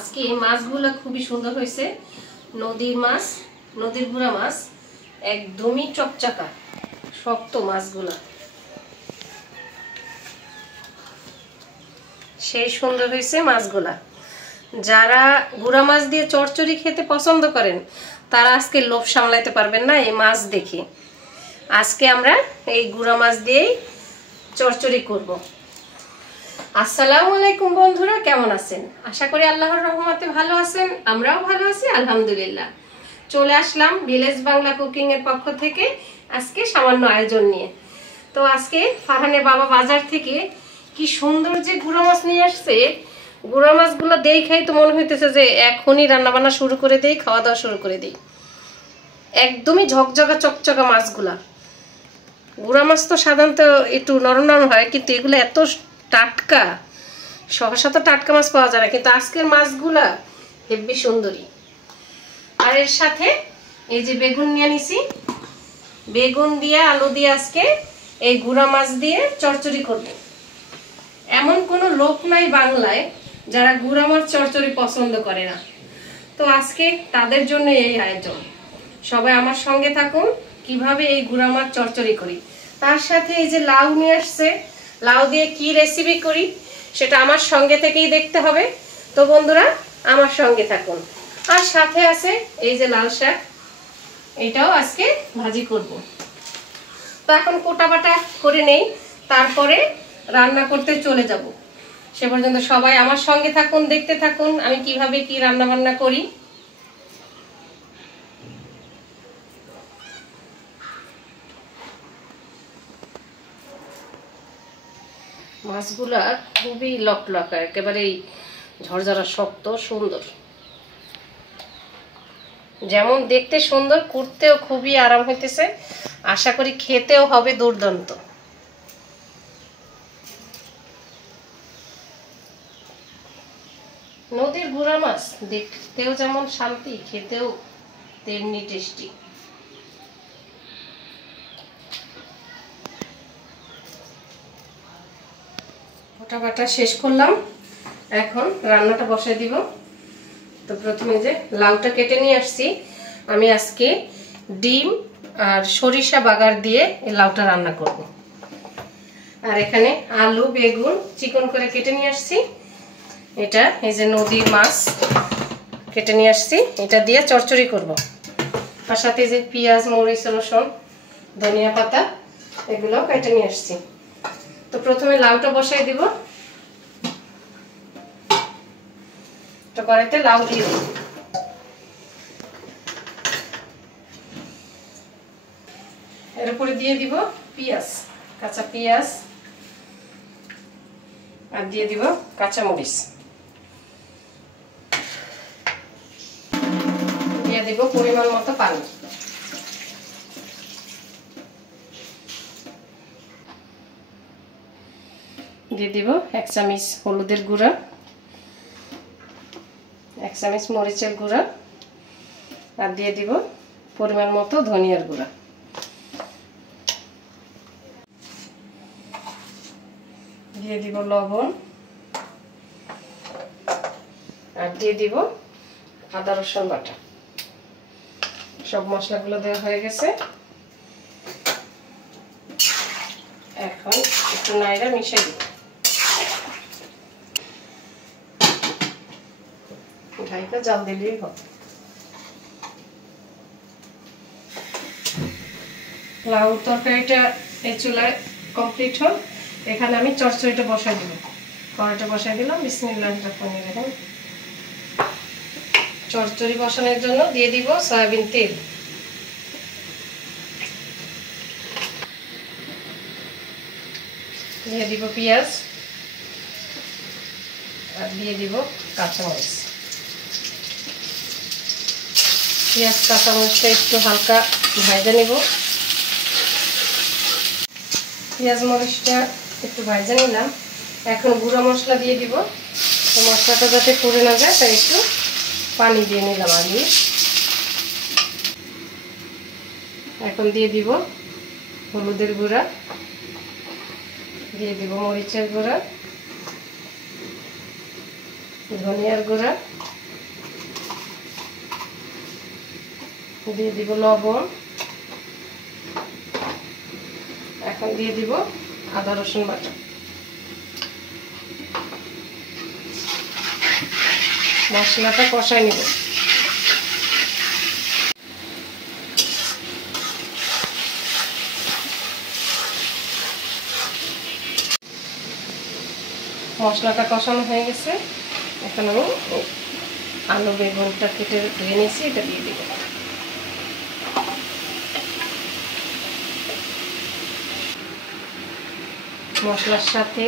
আজকে এই মাছগুলো খুবই সুন্দর হয়েছে। নদীর মাছ, নদীর গুড়া মাছ, একদমই চকচকা শক্ত মাছগুলো, সেই সুন্দর হয়েছে মাছগুলা। যারা গুড়া মাছ দিয়ে চচ্চড়ি খেতে পছন্দ করেন তারা আজকে লোভ সামলাইতে পারবেন না এই মাছ দেখে। আজকে আমরা এই গুড়া মাছ দিয়েই চচ্চড়ি করব। আসসালামু আলাইকুম বন্ধুরা, কেমন আছেন? আশা করি আল্লাহর রহমতে ভালো আছেন, আমরাও ভালো আছি আলহামদুলিল্লাহ। চলে আসলাম ভিলেজ বাংলা কুকিং এর পক্ষ থেকে আজকে সামান্য আয়োজন নিয়ে। তো আজকে ফারহানের বাবা বাজার থেকে কি সুন্দর যে গুড়া মাছ নিয়ে আসছে। গুড়া মাছগুলো দেখাই তো মনে হইতেছে যে এখনই রান্না বান্না শুরু করে দেই, খাওয়া দাওয়া শুরু করে দিই। একদমই ঝকঝকা চকচকা মাছগুলা। গুড়া মাছ তো সাধারণত একটু নরম নরম হয়, কিন্তু এগুলো এত টাটকা, সহসা তো টাটকা মাছ পাওয়া যায় না, কিন্তু আজকের মাছগুলা হেব্বি সুন্দরী। আর এর সাথে এই যে বেগুন নিয়ে নিছি, বেগুন দিয়ে আলু দিয়ে আজকে এই গুড়া মাছ দিয়ে চচ্চড়ি করব। এমন কোনো লোক নাই বাংলায় যারা গুড়া মাছ চচ্চড়ি পছন্দ করে না। তো আজকে তাদের জন্য এই আয়োজন। সবাই আমার সঙ্গে থাকুন কিভাবে এই গুড়া মাছ চচ্চড়ি করি। তার সাথে এই যে লাউ নিয়ে আসছে, লাউ দিয়ে কি রেসিপি করি সেটা আমার সঙ্গে থেকেই দেখতে হবে। তো বন্ধুরা আমার সঙ্গে থাকুন। আর সাথে আছে এই যে লাল শাক, এটাও আজকে ভাজি করব। তো এখন কোটা বাটা করে নেই, তারপরে রান্না করতে চলে যাব। সে পর্যন্ত সবাই আমার সঙ্গে থাকুন, দেখতে থাকুন আমি কিভাবে কি রান্না বান্না করি। মাছগুলা খুবই লকলকা, একেবারেই ঝরঝরা শক্ত সুন্দর। যেমন দেখতে সুন্দর, করতেও খুবই আরাম হইতেছে, আশা করি খেতেও হবে দুর্দান্ত। নদীর গুড়া মাছ দেখতেও যেমন শান্তি, খেতেও তেমনি টেস্টি। কোটা বাটা শেষ করলাম, এখন রান্নাটা বসাই দিব। তো প্রথমে যে লাউটা কেটে নিয়ে আসছি, আমি আজকে ডিম আর সরিষা বাগার দিয়ে এই লাউটা রান্না করব। আর এখানে আলু বেগুন চিকন করে কেটে নিয়ে আসছি। এটা এই যে নদীর মাছ কেটে নিয়ে আসছি, এটা দিয়ে চচ্চড়ি করব। আর সাথে যে পেঁয়াজ মরিচ রসুন ধনিয়া পাতা এগুলো কেটে নিয়ে আসছি। তো প্রথমে লাউটা বসাই দিব। তো কড়াইতে লাউ দিয়ে দিব। এর উপরে দিয়ে দিব পেঁয়াজ, কাঁচা পেঁয়াজ, আর দিয়ে দিব কাঁচা মরিচ, দিয়ে দিব পরিমাণ মতো পানি। দিয়ে দিব 1 চামচ হলুদের গুঁড়া, 1 চামচ মরিচের গুঁড়া, আর দিয়ে দিব পরিমাণ মতো ধনিয়ার গুঁড়া। দিয়ে দিব লবণ, আর দিয়ে দিব আদা রসুন বাটা। সব মশলাগুলো দেওয়া হয়ে গেছে, এখন একটু নাড়া মিশিয়ে দিব। ঢাইকা জাল দিলেই হবে। লাউ তরকারিটা এই চুলায় কমপ্লিট হল। এখানে আমি চচ্চড়িটা বসাই দিব। কড়াইটা বসাই দিলাম, বিসমিল্লাহির রহমানির রহিম। চচ্চড়ি বসানোর জন্য দিয়ে দিব সয়াবিন তেল, দিয়ে দিব পেঁয়াজ, আর দিয়ে দিব কাঁচামরিচ। পেঁয়াজ কাঁচামরিচটা একটু হালকা ভাজা নেব। পেঁয়াজ মরিচটা একটু ভাজা নিলাম, এখন গুঁড়া মশলা দিয়ে দিব। তো মশলাটা যাতে পুড়ে না যায় তাই একটু পানি দিয়ে নিলাম আগে। এখন দিয়ে দিব হলুদের গুঁড়া, দিয়ে দিব মরিচের গুঁড়া, ধনিয়ার গুঁড়া, দিয়ে দিব লবণ, এখন দিয়ে দিব আদা রসুন বাটা। মশলাটা কষাই নিব। মশলাটা কষানো হয়ে গেছে, এখন আমি আলু বেগুনটা কেটে ধুয়ে নিয়েছি, এটা দিয়ে দিব। মশলার সাথে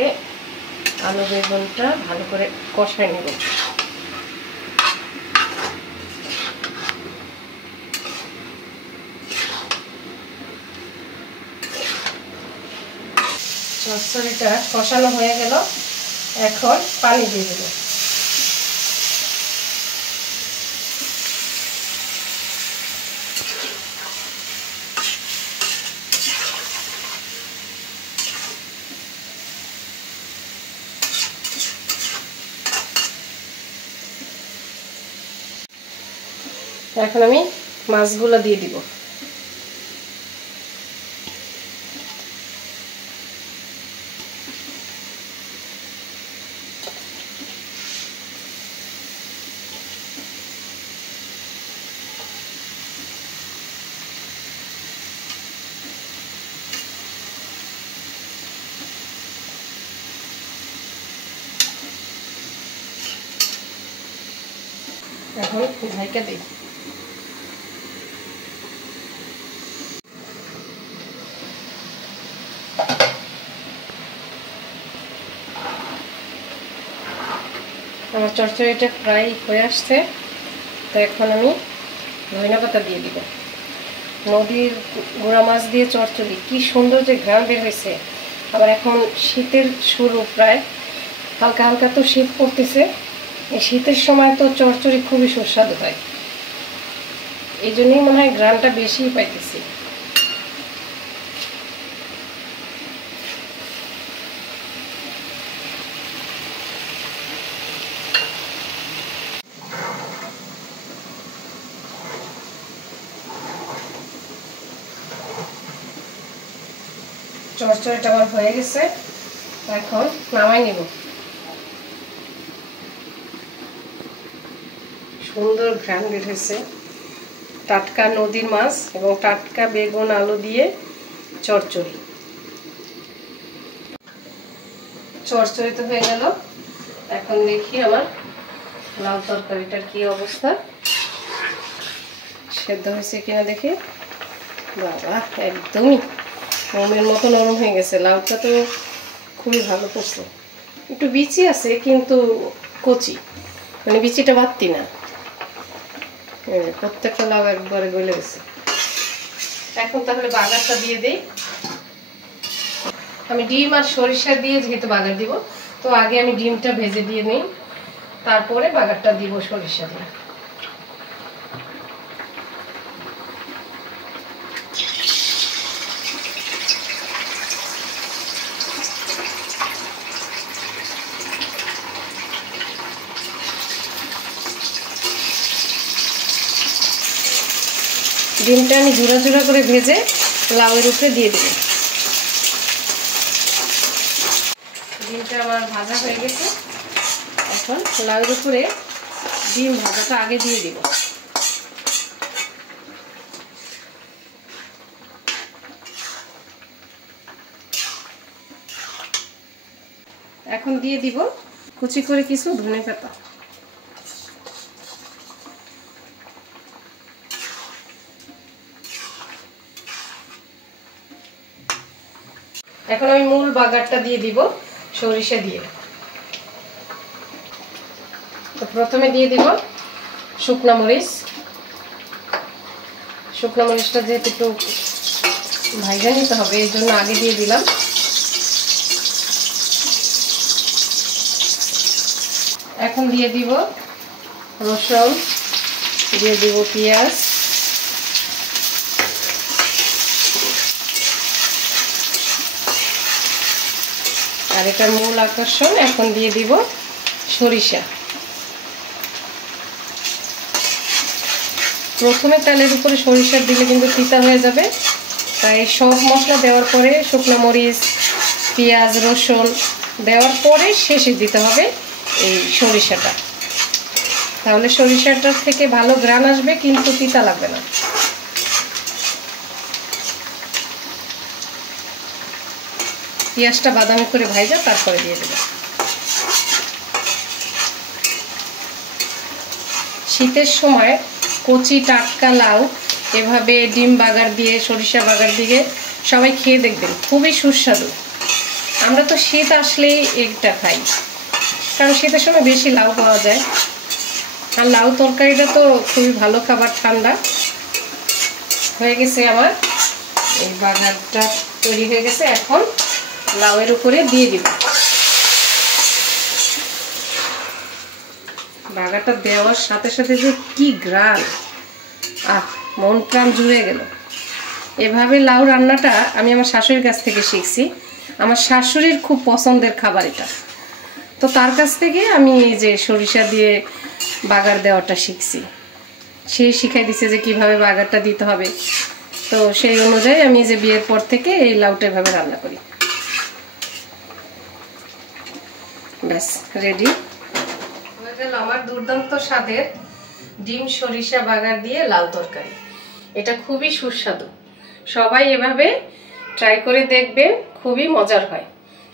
আলু বেগুনটা ভালো করে কষাই নেব। চচ্চড়িটা কষানো হয়ে গেল, এখন পানি দিয়ে দেব। এখন আমি মাছগুলো দিয়ে দিব। এখন ঢাইকা দিই। আমার চচ্চড়িটা প্রায় হয়ে আসছে, তো এখন আমি ধনিয়া পাতা দিয়ে দিব। নদীর গুঁড়া মাছ দিয়ে চচ্চড়ি কি সুন্দর যে ঘ্রাণ বের হয়েছে। আবার এখন শীতের শুরু, প্রায় হালকা হালকা তো শীত পড়তেছে। এই শীতের সময় তো চচ্চড়ি খুবই সুস্বাদু হয়, এই জন্যই মনে হয় ঘ্রাণটা বেশিই পাইতেছি। চচ্চড়িটা আমার হয়ে গেছে, এখন নামাই নিব। সুন্দর ঘ্রাণ বের হয়েছে। টাটকা নদীর মাছ এবং টাটকা বেগুন আলু দিয়ে চচ্চড়ি। চচ্চড়ি তো হয়ে গেল, এখন দেখি আমার লাউ তরকারিটার কি অবস্থা, সেদ্ধ হয়েছে কিনা দেখি। বাবা, একদমই মোমের মতো নরম হয়ে গেছে। লাউটা তো খুবই ভালো করছে, একটু বিচি আছে কিন্তু কচি, মানে বিচিটা বাড়তি না। প্রত্যেকটা লাউ একবারে গলে গেছে। এখন তাহলে বাগারটা দিয়ে দেই। আমি ডিম আর সরিষা দিয়ে যেহেতু বাগার দিব, তো আগে আমি ডিমটা ভেজে দিয়ে নিই, তারপরে বাগারটা দিব সরিষা দিয়ে। ডিমটা আমি জোড়া জোড়া করে ভেজে লাউয়ের উপরে দিয়ে দেব। ডিমটা আমার ভাজা হয়ে গেছে, এখন লাউয়ের উপরে ডিম ভাজাটা আগে দিয়ে দিব। এখন দিয়ে দিব কুচি করে কিছু ধনে পাতা। এখন আমি মূল বাগারটা দিয়ে দিব সরিষা দিয়ে। তো প্রথমে দিয়ে দিব শুকনা মরিচ। শুকনা মরিচটা যেহেতু একটু ভাজা নিতে হবে, এই জন্য আগে দিয়ে দিলাম। এখন দিয়ে দিব রসুন, দিয়ে দিব পেঁয়াজ, আর এটার মূল আকর্ষণ, এখন দিয়ে দিব সরিষা। প্রথমে তেলের উপরে সরিষা দিলে কিন্তু তিতা হয়ে যাবে, তাই সব মশলা দেওয়ার পরে শুকনো মরিচ, পেঁয়াজ, রসুন দেওয়ার পরে শেষে দিতে হবে এই সরিষাটা। তাহলে সরিষাটার থেকে ভালো ঘ্রাণ আসবে, কিন্তু তিতা লাগবে না। পেঁয়াজটা বাদামি করে ভাজা তারপরে দিয়ে দেব। শীতের সময় কচি টাটকা লাউ এভাবে ডিম বাগার দিয়ে, সরিষা বাগার দিয়ে সবাই খেয়ে দেখবেন, খুবই সুস্বাদু। আমরা তো শীত আসলেই এটা খাই, কারণ শীতের সময় বেশি লাউ পাওয়া যায়। আর লাউ তরকারিটা তো খুবই ভালো খাবার, ঠান্ডা। হয়ে গেছে আমার এই বাগারটা তৈরি হয়ে গেছে। এখন লাউয়ের উপরে দিয়ে দিব। বাগারটা দেওয়ার সাথে সাথে যে কি ঘ্রাণ, মন প্রাণ জুড়ে গেল। এভাবে লাউ রান্নাটা আমি আমার শাশুড়ির কাছ থেকে শিখছি। আমার শাশুড়ির খুব পছন্দের খাবার এটা, তো তার কাছ থেকে আমি এই যে সরিষা দিয়ে বাগার দেওয়াটা শিখছি। সে শিখাই দিছে যে কিভাবে বাগারটা দিতে হবে, তো সেই অনুযায়ী আমি যে বিয়ের পর থেকে এই লাউটা এভাবে রান্না করি। ব্যাস রেডি হয়ে গেল আমার দুর্দান্ত স্বাদের ডিম সরিষা বাগার দিয়ে লাউ তরকারি। এটা খুবই সুস্বাদু, সবাই এভাবে ট্রাই করে দেখবেন, খুবই মজার হয়।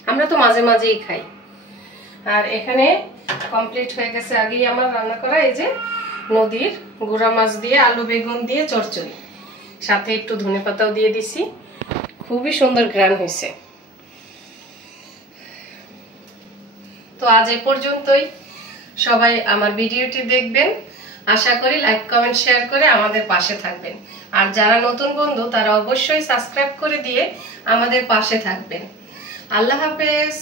আমরা তো মাঝে মাঝেই খাই। আর এখানে কমপ্লিট হয়ে গেছে আগেই আমার রান্না করা এই যে নদীর গুড়া মাছ দিয়ে আলু বেগুন দিয়ে চচ্চড়ি, সাথে একটু ধনেপাতাও দিয়ে দিছি। খুবই সুন্দর ঘ্রাণ হয়েছে। তো আজ এ পর্যন্তই। সবাই আমার ভিডিওটি দেখবেন, আশা করি লাইক কমেন্ট শেয়ার করে আমাদের পাশে থাকবেন। আর যারা নতুন বন্ধু তারা অবশ্যই সাবস্ক্রাইব করে দিয়ে আমাদের পাশে থাকবেন। আল্লাহ হাফেজ।